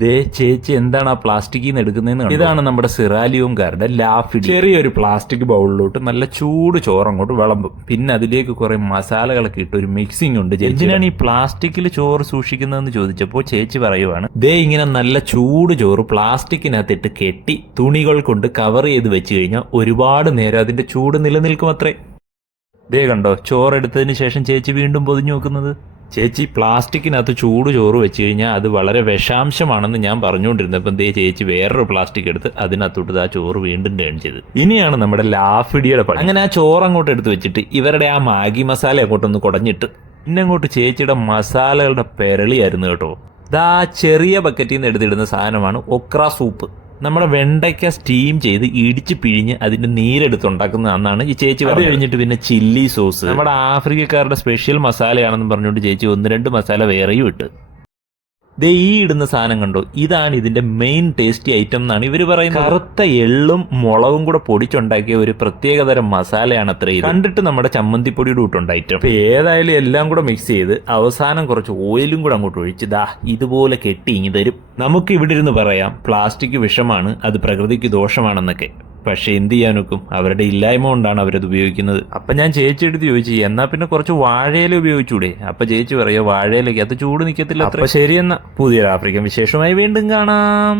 ദേ ചേച്ചി എന്താണ് ആ പ്ലാസ്റ്റിക്കിൽ നിന്ന് എടുക്കുന്നതെന്ന് കണ്ടോ? ഇതാണ് നമ്മുടെ സിറാലിയോംകാരുടെ ലാഫിഡി. ചെറിയൊരു പ്ലാസ്റ്റിക് ബൗളിലോട്ട് നല്ല ചൂട് ചോറങ്ങോട്ട് വിളമ്പും. പിന്നെ അതിലേക്ക് കുറെ മസാലകളൊക്കെ ഇട്ട് ഒരു മിക്സിംഗ് ഉണ്ട്. എന്തിനാണ് ഈ പ്ലാസ്റ്റിക്കിൽ ചോറ് സൂക്ഷിക്കുന്നതെന്ന് ചോദിച്ചപ്പോൾ ചേച്ചി പറയുവാണ്, ദേ ഇങ്ങനെ നല്ല ചൂട് ചോറ് പ്ലാസ്റ്റിക്കിനകത്തിട്ട് കെട്ടി തുണികൾ കൊണ്ട് കവർ ചെയ്ത് വെച്ച് കഴിഞ്ഞാൽ ഒരുപാട് നേരം അതിന്റെ ചൂട് നിലനിൽക്കും അത്രേ. ദേ കണ്ടോ, ചോറെടുത്തതിന് ശേഷം ചേച്ചി വീണ്ടും പൊതിഞ്ഞു വെക്കുന്നത്. ചേച്ചി പ്ലാസ്റ്റിക്കിനകത്ത് ചൂട് ചോറ് വെച്ച് കഴിഞ്ഞാൽ അത് വളരെ വിഷാംശമാണെന്ന് ഞാൻ പറഞ്ഞുകൊണ്ടിരുന്നപ്പം ദേ ചേച്ചി വേറൊരു പ്ലാസ്റ്റിക് എടുത്ത് അതിനകത്തോട്ട് ആ ചോറ് വീണ്ടും ടേൺ ചെയ്ത്. ഇനിയാണ് നമ്മുടെ ലാഫിഡിയുടെ പണി. അങ്ങനെ ആ ചോറ് അങ്ങോട്ട് എടുത്ത് വെച്ചിട്ട് ഇവരുടെ ആ മാഗി മസാല അങ്ങോട്ടൊന്ന് കുടഞ്ഞിട്ട് പിന്നെ അങ്ങോട്ട് ചേച്ചിയുടെ മസാലകളുടെ പെരളിയായിരുന്നു കേട്ടോ. ഇതാ ചെറിയ ബക്കറ്റിൽ നിന്ന് എടുത്തിടുന്ന സാധനമാണ് ഒക്ര സൂപ്പ്. നമ്മുടെ വെണ്ടയ്ക്ക സ്റ്റീം ചെയ്ത് ഇടിച്ച് പിഴിഞ്ഞ് അതിന്റെ നീരെടുത്തുണ്ടാക്കുന്നതാണെന്നാണ് ഈ ചേച്ചി. അത് കഴിഞ്ഞിട്ട് പിന്നെ ചില്ലി സോസ്, നമ്മുടെ ആഫ്രിക്കക്കാരുടെ സ്പെഷ്യൽ മസാലയാണെന്ന് പറഞ്ഞുകൊണ്ട് ചേച്ചി 1-2 മസാല വേറെയും ഇട്ട്. ദേ ഈ ഇടുന്ന സാധനം കണ്ടോ, ഇതാണ് ഇതിന്റെ മെയിൻ ടേസ്റ്റി ഐറ്റം എന്നാണ് ഇവർ പറയുന്നത്. കറുത്ത എള്ളും മുളകും കൂടെ പൊടിച്ചുണ്ടാക്കിയ ഒരു പ്രത്യേകതരം മസാലയാണ് അത്ര. കണ്ടിട്ട് നമ്മുടെ ചമ്മന്തിപ്പൊടിയുടെ കൂട്ടുണ്ട് ഐറ്റം. അപ്പൊ ഏതായാലും എല്ലാം കൂടെ മിക്സ് ചെയ്ത് അവസാനം കുറച്ച് ഓയിലും കൂടെ അങ്ങോട്ട് ഒഴിച്ച് ദാ ഇതുപോലെ കെട്ടി ഇങ്ങി തരും. നമുക്ക് ഇവിടെ ഇരുന്ന് പറയാം പ്ലാസ്റ്റിക് വിഷമാണ്, അത് പ്രകൃതിക്ക് ദോഷമാണെന്നൊക്കെ. പക്ഷെ എന്ത് ചെയ്യാനൊക്കും, അവരുടെ ഇല്ലായ്മ കൊണ്ടാണ് അവരത് ഉപയോഗിക്കുന്നത്. അപ്പൊ ഞാൻ ചേച്ചി എടുത്ത് ചോദിച്ചു, എന്നാ പിന്നെ കുറച്ച് വാഴയില ഉപയോഗിച്ചൂടെ? അപ്പൊ ചേച്ചി പറയുക, വാഴയിലേക്ക് അത് ചൂട് നിൽക്കത്തില്ല. അപ്പൊ ശരിയെന്നാ പുതിയൊരു ആഫ്രിക്കൻ വിശേഷമായി വീണ്ടും കാണാം.